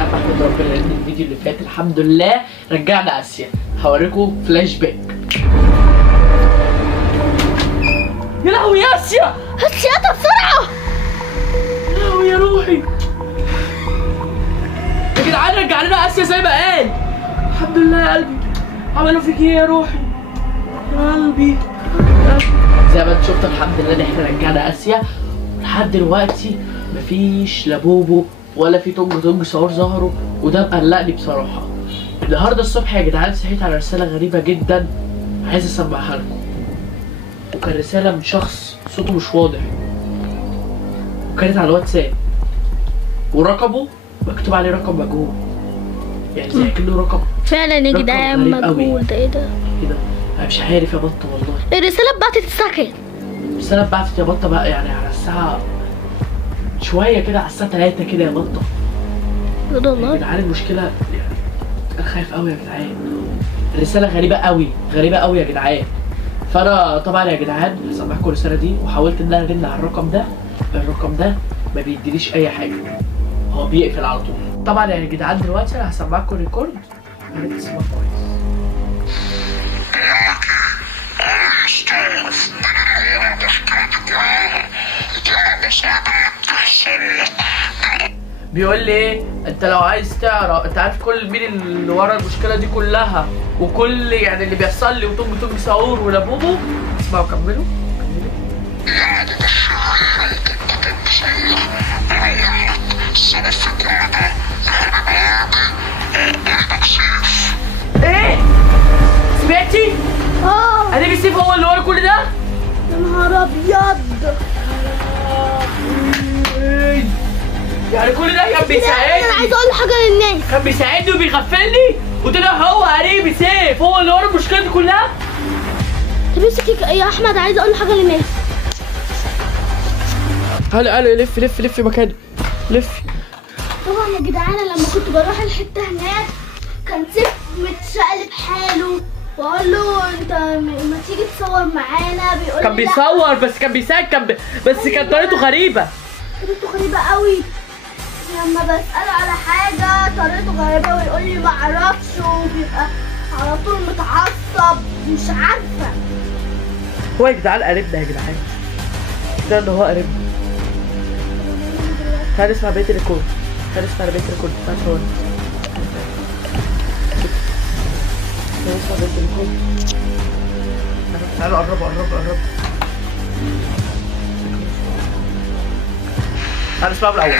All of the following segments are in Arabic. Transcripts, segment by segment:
عم احمد ربنا لان الفيديو اللي فات الحمد لله رجعنا اسيا. هوريكم فلاش باك. يا لهوي يا اسيا، اسيا بسرعه. يا لهوي يا روحي يا جدعان، رجع لنا اسيا زي ما قال. الحمد لله يا قلبي. عملوا فيك ايه يا روحي يا قلبي؟ زي ما انت شفت الحمد لله ان احنا رجعنا اسيا. لحد دلوقتي مفيش لا بوبو ولا في تونج صور ظهروا، وده مقلقني بصراحه. النهارده الصبح يا جدعان صحيت على رساله غريبه جدا عايز اسمعها لكم، وكان رساله من شخص صوته مش واضح، وكانت على الواتساب ورقمه مكتوب عليه رقم مجهول، يعني زي كأنه رقم فعلا يا جدعان مجهول. ده ايه ده؟ ايه ده؟ انا مش عارف يا بطه والله. الرساله اتبعتت الساعه كام؟ الرساله اتبعتت يا بطه بقى يعني على الساعه شويه كده، على الساعه 3 كده يا بطه. بجد والله؟ يا جدعان المشكله يعني انا خايف قوي يا جدعان. الرساله غريبه قوي غريبه قوي يا جدعان. فانا طبعا يا جدعان هسمعكم الرساله دي، وحاولت ان انا ارن على الرقم ده. الرقم ده ما بيديليش اي حاجه، هو بيقفل على طول. طبعا يا جدعان دلوقتي انا هسمعكم ريكورد، يا ريت تسمعوا كويس. بيقول لي ايه؟ انت لو عايز تعرف، انت عارف كل مين اللي ورا المشكله دي كلها وكل يعني اللي بيحصل لي وتوم سعور ولا بوبو، اسمعوا كملوا. ايه؟ سمعتي؟ اديب السيف هو اللي ورا كل ده؟ يا نهار ابيض. يعني كل ده كان بيساعدني. انا عايز اقول حاجه للناس. كان بيساعدني وبيغفلني وطلع هو قريب سيف هو اللي ورا المشكله دي كلها. طب امسك يا احمد، عايز اقول حاجه للناس. هلا لف مكاني لف. طبعا يا جدعان لما كنت بروح الحته هناك كان سيف متشقلب حاله، واقول له انت ما تيجي تصور معانا، بيقول كان لي بيصور بس كان بيساعد بس كانت طريقته غريبه. طريقته غريبه قوي. لما بساله على حاجه طريقته غريبه ويقول لي ما اعرفش، وبيبقى على طول متعصب مش عارفه. هو يا جدعان قريبنا يا جدعان، ده ان هو قريبنا. تعالى نسمع بقيه الريكورد، تعالى نسمع بقيه الريكورد بتاع صور. تعالى نسمع بقيه الريكورد. تعالوا قربوا. تعالى نسمع من الاول.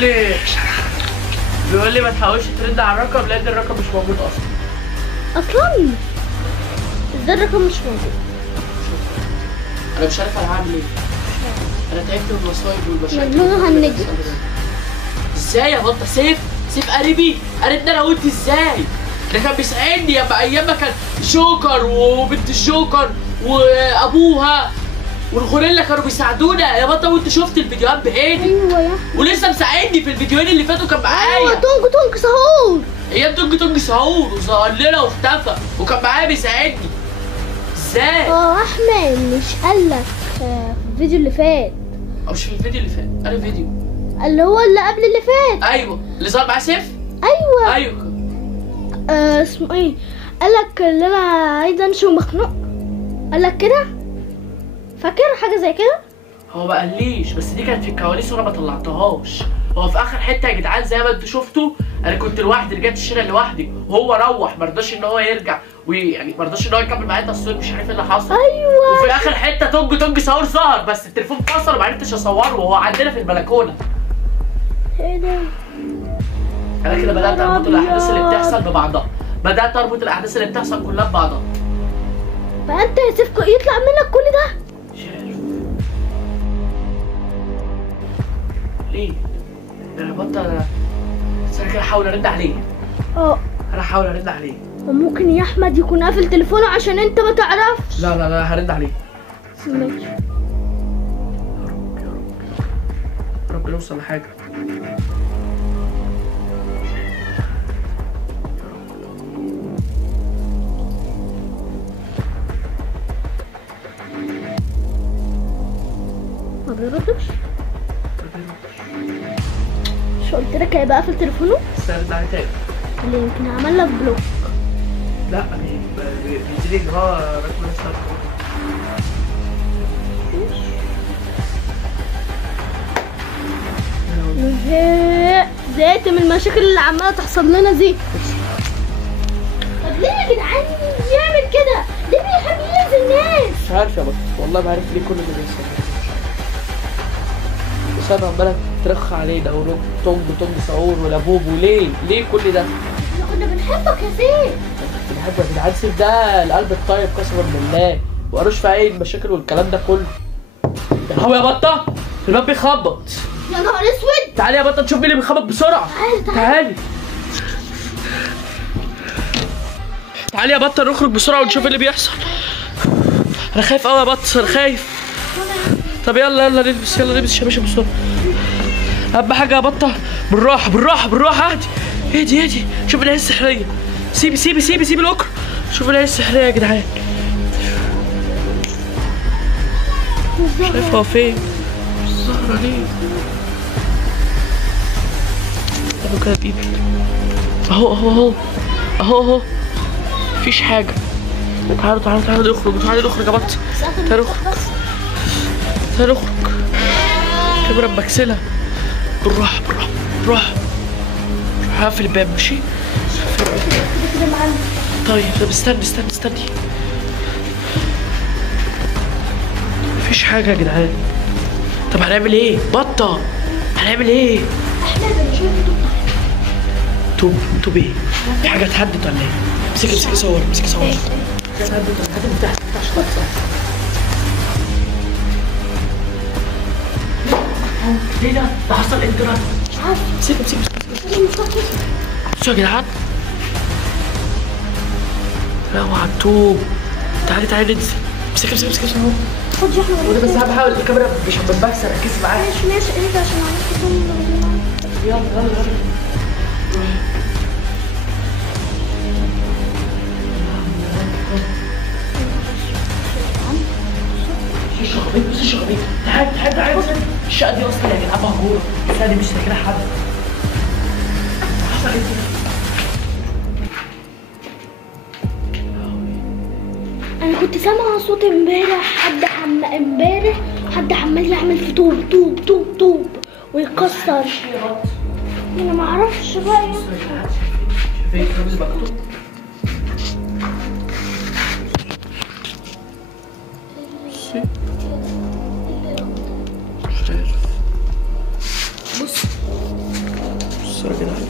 ليه؟ بيقول لي ما تحاولش ترد على الرقم لان الرقم مش موجود اصلا. ازاي الرقم مش موجود؟ انا مش عارف انا هعمل ايه. انا تعبت من المصايب والمشاكل. مجنون هنجي. ازاي يا بطه؟ سيف قريبي قريبنا انا وانت ازاي؟ ده كان بيساعدني ايام ما كان جوكر وبنت الجوكر وابوها والغوريلا كانوا بيساعدونا يا بطه، وانت شفت الفيديوهات بعيني. ايوه يا ولسه مساعدني في الفيديوهين اللي فاتوا كان معايا. ايوه تونج سهور. ايام تونج سعور وظهر لنا واختفى وكان معايا بيساعدني. ازاي؟ احمد مش قالك في الفيديو اللي فات؟ او مش في الفيديو اللي فات، انا فيديو اللي هو اللي قبل اللي فات. ايوه اللي ظهر معاه سيف. ايوه اسمه ايه؟ قالك اللي انا عايزه امشي ومخنوق، قالك كده؟ فاكر حاجه زي كده؟ هو ما قاليش، بس دي كانت في الكواليس وانا ما طلعتهاش. هو في اخر حته يا جدعان زي ما انتوا شفتوا انا كنت لوحدي، رجعت الشارع لوحدي وهو روح ما رضاش ان هو يرجع، ويعني ما رضاش ان هو يكمل معايا تصوير، مش عارف ايه اللي حصل. ايوه وفي اخر حته تونج سعور ظهر بس التليفون فصل وما عرفتش اصوره وهو عندنا في البلكونه. ايه ده؟ انا كده بدات اربط الاحداث اللي بتحصل ببعضها، بدات اربط الاحداث اللي بتحصل كلها ببعضها. فانت يا سيف يطلع منك كل ده؟ مش عارف ليه؟ انا بطل. بس انا كده احاول ارد عليه. انا هحاول ارد عليه. وممكن يا احمد يكون قافل تليفونه عشان انت ما تعرفش. لا لا لا هرد عليه. ماشي. يا رب نوصل لحاجه. ما بيردش. مش قلت لك هيبقى قافل تليفونه؟ بس هرد عليه تاني. اللي يمكن عمل لك بلوك. لا بيديلي ان هو رقم الستارت. زهقت من المشاكل اللي عماله تحصل لنا دي. طب ليه يا جدعان يعمل كده؟ ليه بيحب يأذي الناس؟ مش عارف يا بطل، والله ما عارف ليه كل اللي بيحصل. بس انا عماله ترخ علينا وتونج سعور ولا بوبو. ليه كل ده؟ احنا كنا بنحبك يا سيف. كنت بحبه يا جدعان. سيف ده القلب الطيب قسما بالله، وقروش في اي المشاكل والكلام ده كله. يا هو يا بطه الباب بيخبط. يا نهار اسود. تعالي يا بطه نشوف مين اللي بيخبط بسرعه. تعالي تعالي يا بطه نخرج بسرعه ونشوف اللي بيحصل. انا خايف قوي يا بطه، انا خايف. طب يلا نلبس، يلا نلبس يا باشا بسرعه. اهم حاجه يا بطه بالراحه. اهدي شوف العين السحريه. سيبي الاكر. شوف العين السحريه يا جدعان. شايف هو فين؟ الزهره ليه؟ اهو كده بايدي. اهو مفيش حاجه. تعالوا نخرج يا بطه. تعالوا نخرج. كاميرا بكسلها. بالراحه. هقفل الباب ماشي؟ طيب استني. مفيش حاجه يا جدعان. طب هنعمل ايه؟ بطه هنعمل ايه؟ احمد انا شايف توب ايه؟ في حاجه اتهدت ولا ايه؟ امسكي صور. حاجه اتهدت ولا هات المفتاح عشان تتصور. ليه ده حصل انترنت. مش عارف. امسكي بصوا يا جدعان. اوعى تتوب. تعالي ننزل. امسكي خد يا احمد. وانا بس هحاول الكاميرا مش بكسر. ركزي معايا. ماشي ايه ده عشان عرفت يلا بص الشغبيط. تعالي الشقه دي اصلا يا جدعان مهجوره. الشقه دي مش ساكنها حد. حصل ايه؟ انا كنت سامعه صوت امبارح حد عمال يعمل في طوب ويكسر. انا ما اعرفش بقى. شايفين رمز مكتوب؟ بص يا جدعان.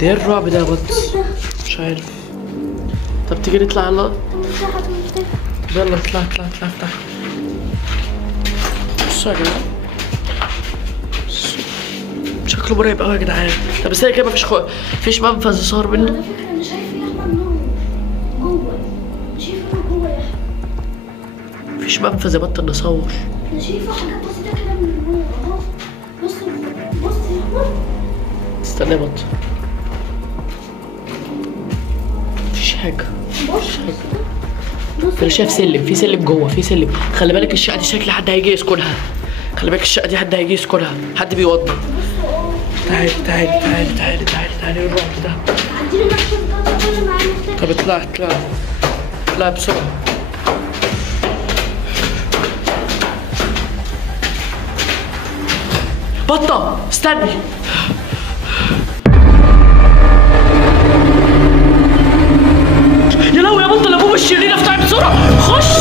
ده ايه الرعب ده يا بط؟ مش عارف. طب تيجي نطلع يلا. يلا اطلع. بصوا يا جدعان. شكله مرعب قوي يا جدعان. طب ازاي كده مفيش منفذ صار منه؟ على فكره انا شايف يا احمد نور جوه. شايف نور جوه يا احمد. مفيش منفذ يا بط نصور. انا شايفه حاجات بسيطه كده من النور اهو. بص يا احمد. استنى يا بط. مفيش حاجه. انا شايف سلم. في سلم جوه. خلي بالك الشقه دي شكل حد هيجي يسكنها. حد بيوضب. تعالي الرعب ده. عندنا مكتب معانا. طب اطلعي بسرعه. بطه استني. يا لهوي يا بطه الابواب الشريره افتحي بسرعه. خش